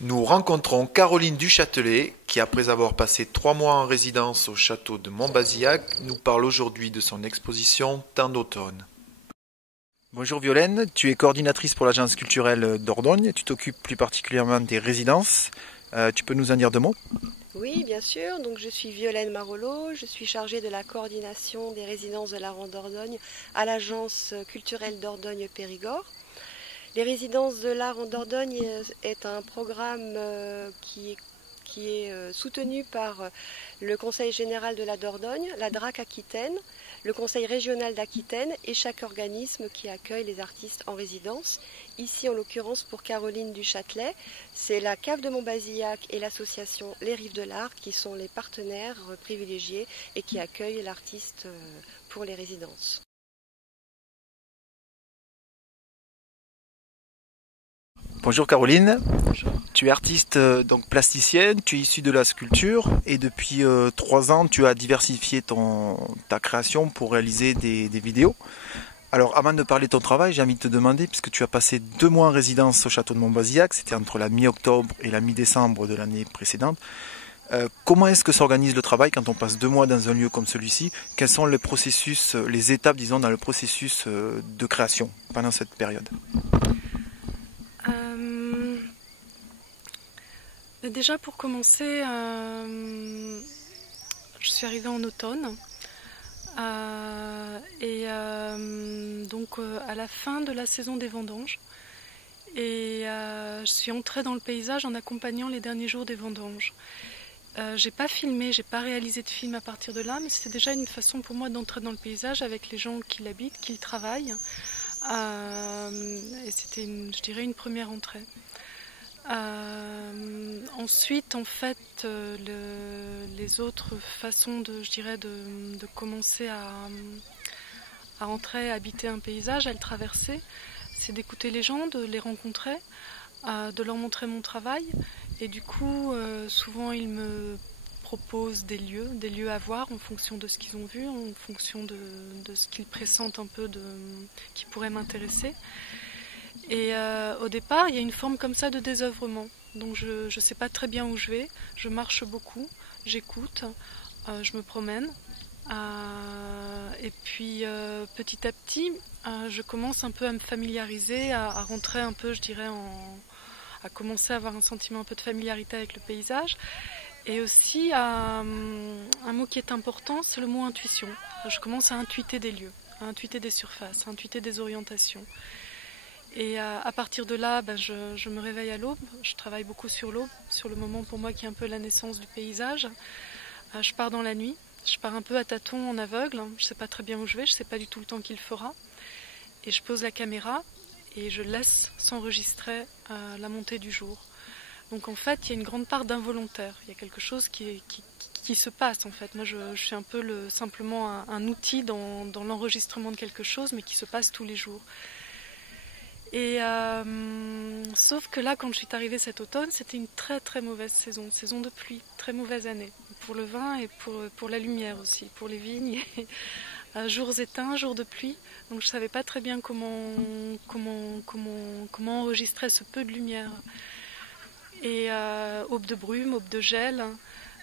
Nous rencontrons Caroline Duchâtelet, qui après avoir passé 3 mois en résidence au château de Montbazillac, nous parle aujourd'hui de son exposition Temps d'automne. Bonjour Violaine, tu es coordinatrice pour l'agence culturelle Dordogne, tu t'occupes plus particulièrement des résidences. Tu peux nous en dire 2 mots? Oui, bien sûr. Donc, je suis Violaine Marollo. Je suis chargée de la coordination des résidences de l'art en Dordogne à l'agence culturelle Dordogne-Périgord. Les résidences de l'art en Dordogne est un programme qui est soutenu par le Conseil général de la Dordogne, la DRAC Aquitaine, le Conseil régional d'Aquitaine et chaque organisme qui accueille les artistes en résidence. Ici, en l'occurrence, pour Caroline Duchâtelet, c'est la cave de Montbazillac et l'association Les Rives de l'Art qui sont les partenaires privilégiés et qui accueillent l'artiste pour les résidences. Bonjour Caroline. Bonjour. Tu es artiste donc plasticienne, tu es issue de la sculpture et depuis 3 ans tu as diversifié ta création pour réaliser des vidéos. Alors avant de parler de ton travail, j'ai envie de te demander, puisque tu as passé 2 mois en résidence au château de Montbazillac, c'était entre la mi-octobre et la mi-décembre de l'année précédente, comment est-ce que s'organise le travail quand on passe 2 mois dans un lieu comme celui-ci? Quels sont les processus, les étapes disons dans le processus de création pendant cette période? Déjà pour commencer, je suis arrivée en automne donc à la fin de la saison des vendanges et je suis entrée dans le paysage en accompagnant les derniers jours des vendanges. J'ai pas filmé, j'ai pas réalisé de film à partir de là, mais c'était déjà une façon pour moi d'entrer dans le paysage avec les gens qui l'habitent, qui le travaillent. Et c'était, je dirais, une première entrée. Ensuite, en fait, les autres façons de commencer à entrer, à habiter un paysage, à le traverser, c'est d'écouter les gens, de les rencontrer, de leur montrer mon travail. Et du coup, souvent, ils me proposent des lieux à voir en fonction de ce qu'ils ont vu, en fonction de ce qu'ils pressentent un peu qui pourrait m'intéresser. Et au départ, il y a une forme comme ça de désœuvrement. Donc je ne sais pas très bien où je vais, je marche beaucoup, j'écoute, je me promène. Et puis petit à petit, je commence un peu à me familiariser, à rentrer un peu, je dirais, à commencer à avoir un sentiment un peu de familiarité avec le paysage. Et aussi, un mot qui est important, c'est le mot intuition. Je commence à intuiter des lieux, à intuiter des surfaces, à intuiter des orientations. Et à partir de là, je me réveille à l'aube, je travaille beaucoup sur l'aube, sur le moment pour moi qui est un peu la naissance du paysage. Je pars dans la nuit, je pars un peu à tâtons, en aveugle, je ne sais pas très bien où je vais, je ne sais pas du tout le temps qu'il fera. Et je pose la caméra et je laisse s'enregistrer la montée du jour. Donc en fait, il y a une grande part d'involontaire, il y a quelque chose qui se passe en fait. Moi je suis un peu simplement un outil dans l'enregistrement de quelque chose, mais qui se passe tous les jours. Et sauf que là, quand je suis arrivée cet automne, c'était une très très mauvaise saison de pluie, très mauvaise année, pour le vin et pour la lumière aussi, pour les vignes, jours éteints, jours de pluie, donc je ne savais pas très bien comment enregistrer ce peu de lumière. Et aube de brume, aube de gel,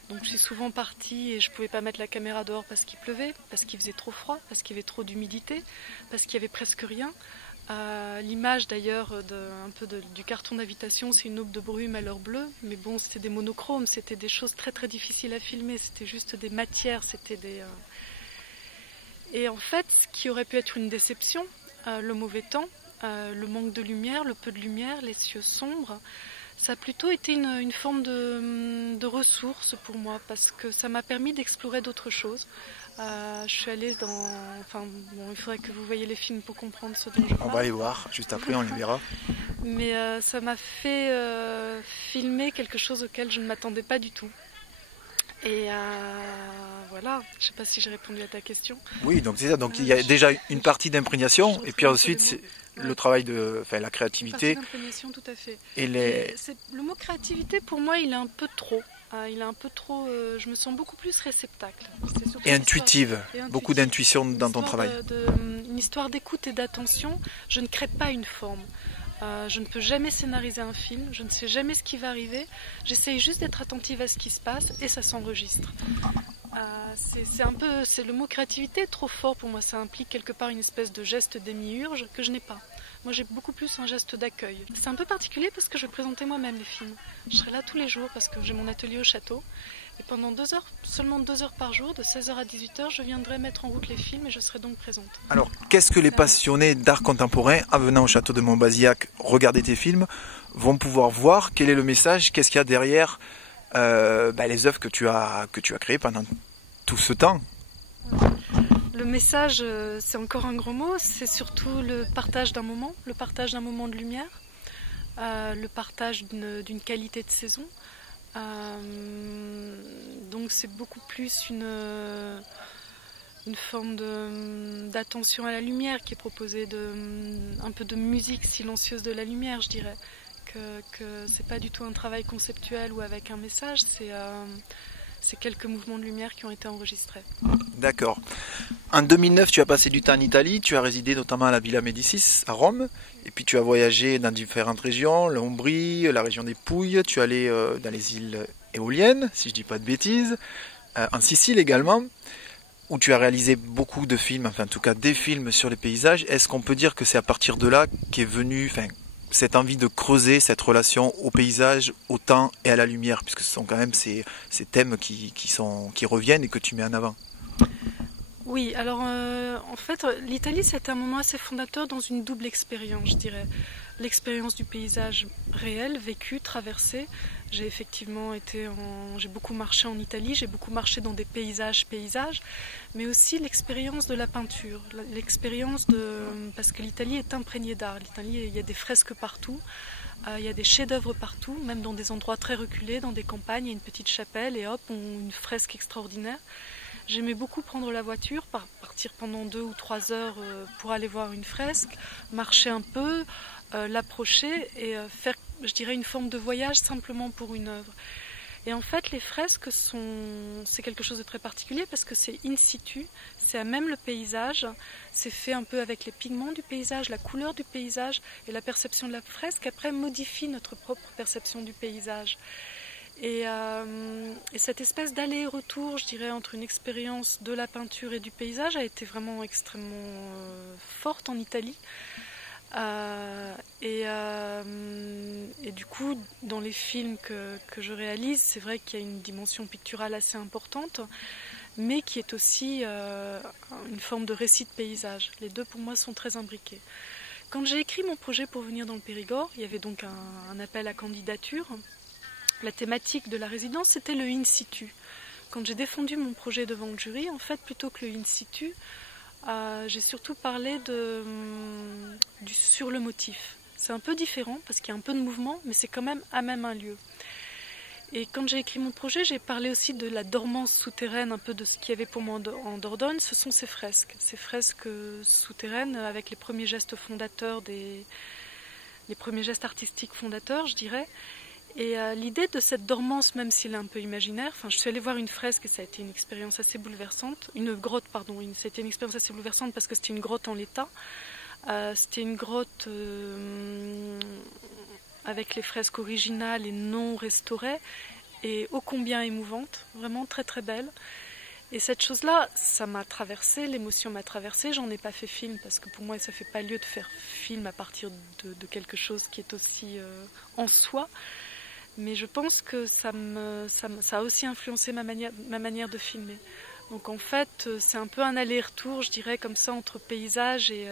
donc je suis souvent partie et je ne pouvais pas mettre la caméra dehors parce qu'il pleuvait, parce qu'il faisait trop froid, parce qu'il y avait trop d'humidité, parce qu'il y avait presque rien. L'image d'ailleurs du carton d'invitation, c'est une aube de brume à l'heure bleue, mais bon, c'était des monochromes, c'était des choses très très difficiles à filmer, c'était juste des matières, c'était des... Et en fait, ce qui aurait pu être une déception, le mauvais temps, le manque de lumière, le peu de lumière, les cieux sombres, ça a plutôt été une forme de ressource pour moi, parce que ça m'a permis d'explorer d'autres choses. Je suis allée il faudrait que vous voyiez les films pour comprendre ce dont je parle. On va les voir, juste après on les verra. Mais ça m'a fait filmer quelque chose auquel je ne m'attendais pas du tout. Et voilà, je ne sais pas si j'ai répondu à ta question. Oui, donc c'est ça, donc il y a déjà une partie d'imprégnation, et puis ensuite c'est le travail la créativité. L'imprégnation, tout à fait. Et le mot créativité, pour moi, il est un peu trop. Je me sens beaucoup plus réceptacle. Et intuitive, beaucoup d'intuition dans ton travail. Une histoire d'écoute et d'attention. Je ne crée pas une forme. Je ne peux jamais scénariser un film, je ne sais jamais ce qui va arriver. J'essaye juste d'être attentive à ce qui se passe et ça s'enregistre. C'est le mot créativité est trop fort pour moi. Ça implique quelque part une espèce de geste démiurge que je n'ai pas. Moi, j'ai beaucoup plus un geste d'accueil. C'est un peu particulier parce que je vais présenter moi-même les films. Je serai là tous les jours parce que j'ai mon atelier au château. Et pendant 2 heures, seulement 2 heures par jour, de 16h à 18h, je viendrai mettre en route les films et je serai donc présente. Alors, qu'est-ce que les passionnés d'art contemporain, en venant au château de Montbazillac, regarder tes films, vont pouvoir voir? Quel est le message? Qu'est-ce qu'il y a derrière les œuvres que tu as créées pendant tout ce temps? Le message, c'est encore un gros mot, c'est surtout le partage d'un moment de lumière, le partage d'une qualité de saison. Donc c'est beaucoup plus une forme d'attention à la lumière qui est proposée, un peu de musique silencieuse de la lumière, je dirais. Que c'est pas du tout un travail conceptuel ou avec un message, c'est quelques mouvements de lumière qui ont été enregistrés. D'accord. En 2009, tu as passé du temps en Italie, tu as résidé notamment à la Villa Médicis, à Rome, et puis tu as voyagé dans différentes régions, l'Ombrie, la région des Pouilles, tu es allé dans les îles éoliennes, si je dis pas de bêtises, en Sicile également, où tu as réalisé beaucoup de films, enfin en tout cas des films sur les paysages. Est-ce qu'on peut dire que c'est à partir de là qu'est venue cette envie de creuser cette relation au paysage, au temps et à la lumière, puisque ce sont quand même ces thèmes qui reviennent et que tu mets en avant? Oui, alors en fait, l'Italie, c'était un moment assez fondateur dans une double expérience, je dirais. L'expérience du paysage réel, vécu, traversé. J'ai beaucoup marché en Italie, j'ai beaucoup marché dans des paysages, mais aussi l'expérience de la peinture, parce que l'Italie est imprégnée d'art. L'Italie, il y a des fresques partout, il y a des chefs-d'œuvre partout, même dans des endroits très reculés, dans des campagnes, il y a une petite chapelle et hop, une fresque extraordinaire. J'aimais beaucoup prendre la voiture, partir pendant 2 ou 3 heures pour aller voir une fresque, marcher un peu, l'approcher et faire, je dirais, une forme de voyage simplement pour une œuvre. Et en fait, les fresques c'est quelque chose de très particulier parce que c'est in situ, c'est à même le paysage, c'est fait un peu avec les pigments du paysage, la couleur du paysage et la perception de la fresque après modifie notre propre perception du paysage. Et cette espèce d'aller-retour, je dirais, entre une expérience de la peinture et du paysage a été vraiment extrêmement forte en Italie. Et du coup, dans les films que je réalise, c'est vrai qu'il y a une dimension picturale assez importante, mais qui est aussi une forme de récit de paysage. Les deux, pour moi, sont très imbriqués. Quand j'ai écrit mon projet pour venir dans le Périgord, il y avait donc un appel à candidature. La thématique de la résidence, c'était le in situ. Quand j'ai défendu mon projet devant le jury, en fait, plutôt que le in situ, j'ai surtout parlé sur le motif. C'est un peu différent parce qu'il y a un peu de mouvement, mais c'est quand même à même un lieu. Et quand j'ai écrit mon projet, j'ai parlé aussi de la dormance souterraine, un peu de ce qu'il y avait pour moi en Dordogne. Ce sont ces fresques souterraines avec les premiers gestes fondateurs, les premiers gestes artistiques fondateurs, je dirais. Et l'idée de cette dormance, même s'il est un peu imaginaire, je suis allée voir une fresque et ça a été une expérience assez bouleversante. C'était une expérience assez bouleversante parce que c'était une grotte en l'état. C'était une grotte avec les fresques originales et non restaurées et ô combien émouvante, vraiment très très belle. Et cette chose-là, ça m'a traversée, l'émotion m'a traversée. J'en ai pas fait film parce que pour moi, ça fait pas lieu de faire film à partir de quelque chose qui est aussi en soi. Mais je pense que ça a aussi influencé ma manière de filmer. Donc en fait, c'est un peu un aller-retour, je dirais, comme ça, entre paysage et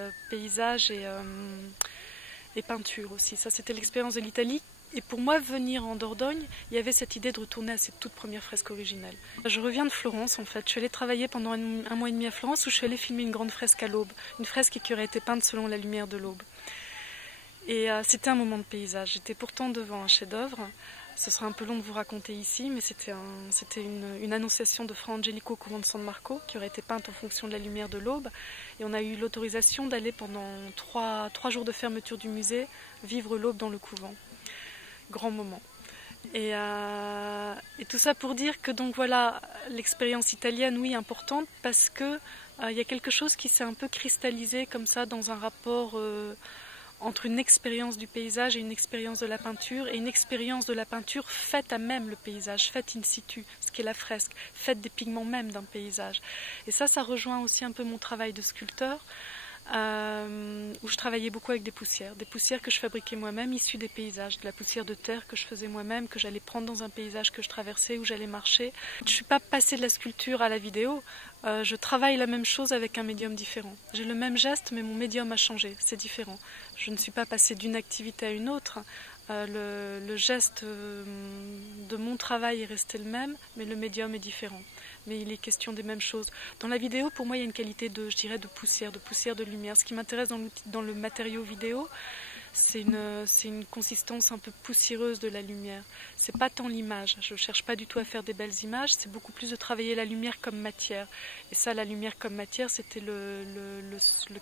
peinture aussi. Ça, c'était l'expérience de l'Italie. Et pour moi, venir en Dordogne, il y avait cette idée de retourner à cette toute première fresque originale. Je reviens de Florence, en fait. Je suis allée travailler pendant un mois et demi à Florence où je suis allée filmer une grande fresque à l'aube. Une fresque qui aurait été peinte selon la lumière de l'aube. Et c'était un moment de paysage. J'étais pourtant devant un chef-d'œuvre. Ce sera un peu long de vous raconter ici, mais c'était une annonciation de Fra Angelico au couvent de San Marco qui aurait été peinte en fonction de la lumière de l'aube. Et on a eu l'autorisation d'aller pendant 3 jours de fermeture du musée vivre l'aube dans le couvent. Grand moment. Et tout ça pour dire que donc voilà, l'expérience italienne, oui, importante, parce que il y a quelque chose qui s'est un peu cristallisé comme ça dans un rapport entre une expérience du paysage et une expérience de la peinture, et une expérience de la peinture faite à même le paysage, faite in situ, ce qui est la fresque, faite des pigments même d'un paysage. Et ça rejoint aussi un peu mon travail de sculpteur, où je travaillais beaucoup avec des poussières que je fabriquais moi-même, issues des paysages, de la poussière de terre que je faisais moi-même, que j'allais prendre dans un paysage que je traversais, où j'allais marcher. Je ne suis pas passée de la sculpture à la vidéo, je travaille la même chose avec un médium différent. J'ai le même geste, mais mon médium a changé, c'est différent. Je ne suis pas passée d'une activité à une autre. Le geste de mon travail est resté le même, mais le médium est différent. Mais il est question des mêmes choses. Dans la vidéo, pour moi, il y a une qualité de poussière, de lumière. Ce qui m'intéresse dans le matériau vidéo, c'est une consistance un peu poussiéreuse de la lumière. C'est pas tant l'image. Je cherche pas du tout à faire des belles images, c'est beaucoup plus de travailler la lumière comme matière. Et ça, la lumière comme matière, c'était le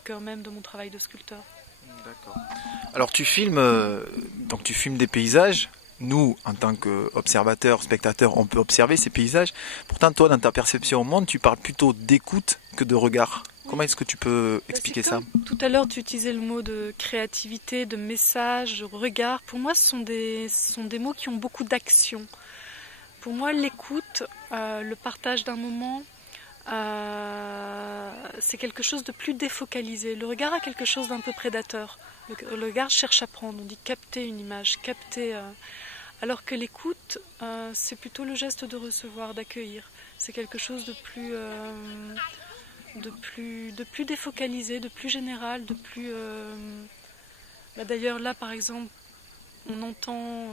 cœur même de mon travail de sculpteur. D'accord. Alors tu filmes des paysages. Nous, en tant qu'observateurs, spectateurs, on peut observer ces paysages. Pourtant, toi, dans ta perception au monde, tu parles plutôt d'écoute que de regard. Comment est-ce que tu peux expliquer ça? Tout à l'heure, tu utilisais le mot de créativité, de message, de regard. Pour moi, ce sont des mots qui ont beaucoup d'action. Pour moi, l'écoute, le partage d'un moment, c'est quelque chose de plus défocalisé. Le regard a quelque chose d'un peu prédateur. Le regard cherche à prendre, on dit capter une image, alors que l'écoute, c'est plutôt le geste de recevoir, d'accueillir. C'est quelque chose de plus défocalisé, de plus général, de plus... D'ailleurs là par exemple, on entend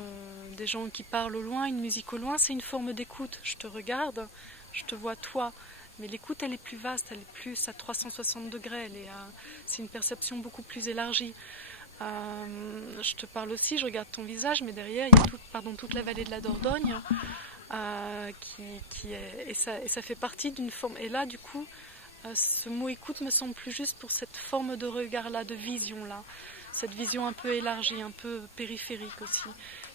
des gens qui parlent au loin, une musique au loin, c'est une forme d'écoute. Je te regarde, je te vois toi. Mais l'écoute, elle est plus vaste, elle est plus à 360 degrés, c'est une perception beaucoup plus élargie. Je te parle aussi, je regarde ton visage, mais derrière, il y a toute la vallée de la Dordogne, et ça fait partie d'une forme. Et là, du coup, ce mot écoute me semble plus juste pour cette forme de regard-là, de vision-là, cette vision un peu élargie, un peu périphérique aussi,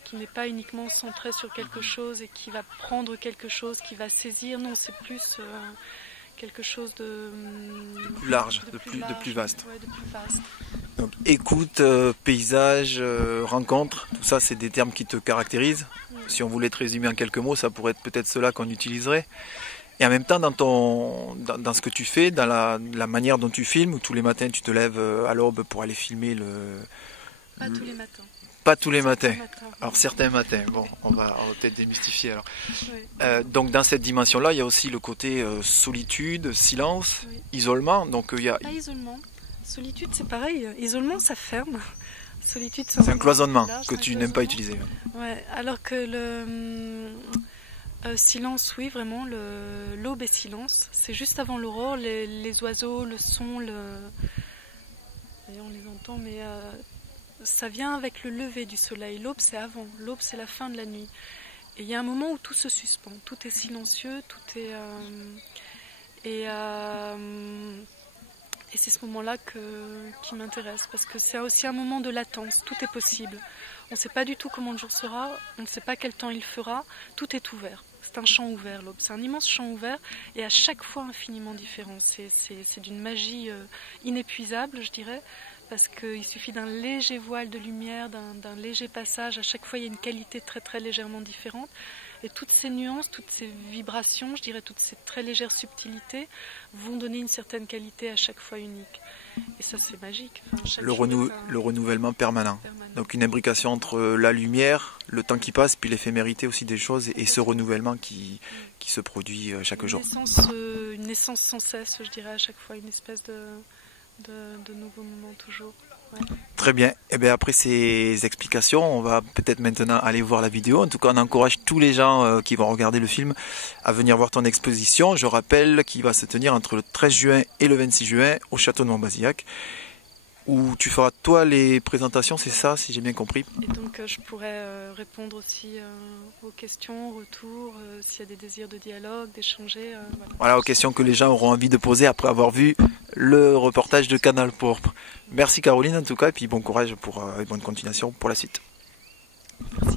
qui n'est pas uniquement centrée sur quelque chose et qui va prendre quelque chose, qui va saisir. Non, c'est plus quelque chose de plus large, de plus vaste. Ouais, de plus vaste. Donc, écoute, paysage, rencontre, tout ça, c'est des termes qui te caractérisent. Si on voulait te résumer en quelques mots, ça pourrait être peut-être cela qu'on utiliserait. Et en même temps, dans ce que tu fais, dans la manière dont tu filmes, où tous les matins tu te lèves à l'aube pour aller filmer Pas tous les matins. Pas tous les matins. Alors certains matins, bon, on va peut-être démystifier alors. Oui. Donc dans cette dimension-là, il y a aussi le côté solitude, silence, oui. Isolement. Donc il y a. Pas isolement. Solitude, c'est pareil. Isolement, ça ferme. Solitude, c'est un cloisonnement que tu n'aimes pas utiliser. Ouais. Alors que le silence, oui, vraiment, l'aube est silence. C'est juste avant l'aurore, les oiseaux, le son, D'ailleurs, on les entend, mais ça vient avec le lever du soleil. L'aube, c'est avant. L'aube, c'est la fin de la nuit. Et il y a un moment où tout se suspend. Tout est silencieux, tout est... Et c'est ce moment-là qui m'intéresse, parce que c'est aussi un moment de latence, tout est possible. On ne sait pas du tout comment le jour sera, on ne sait pas quel temps il fera, tout est ouvert. C'est un champ ouvert, l'aube, c'est un immense champ ouvert, et à chaque fois infiniment différent. C'est d'une magie inépuisable, je dirais, parce qu'il suffit d'un léger voile de lumière, d'un léger passage, à chaque fois il y a une qualité très très légèrement différente. Et toutes ces nuances, toutes ces vibrations, je dirais toutes ces très légères subtilités vont donner une certaine qualité à chaque fois unique. Et ça c'est magique. Enfin, le renouvellement permanent. Donc une imbrication entre la lumière, le temps qui passe, puis l'éphémérité aussi des choses et ce renouvellement qui se produit chaque jour. Une naissance sans cesse, je dirais à chaque fois, une espèce de nouveaux moments toujours. Ouais. Très bien. Et bien après ces explications, on va peut-être maintenant aller voir la vidéo. En tout cas, on encourage tous les gens qui vont regarder le film à venir voir ton exposition. Je rappelle qu'il va se tenir entre le 13 juin et le 26 juin au château de Montbazillac, où tu feras toi les présentations, c'est ça, si j'ai bien compris. Et donc je pourrais répondre aussi aux questions, aux retours, s'il y a des désirs de dialogue, d'échanger. Voilà, aux questions que les gens auront envie de poser après avoir vu le reportage de Canal Pourpre. Merci Caroline en tout cas, et puis bon courage et bonne continuation pour la suite. Merci.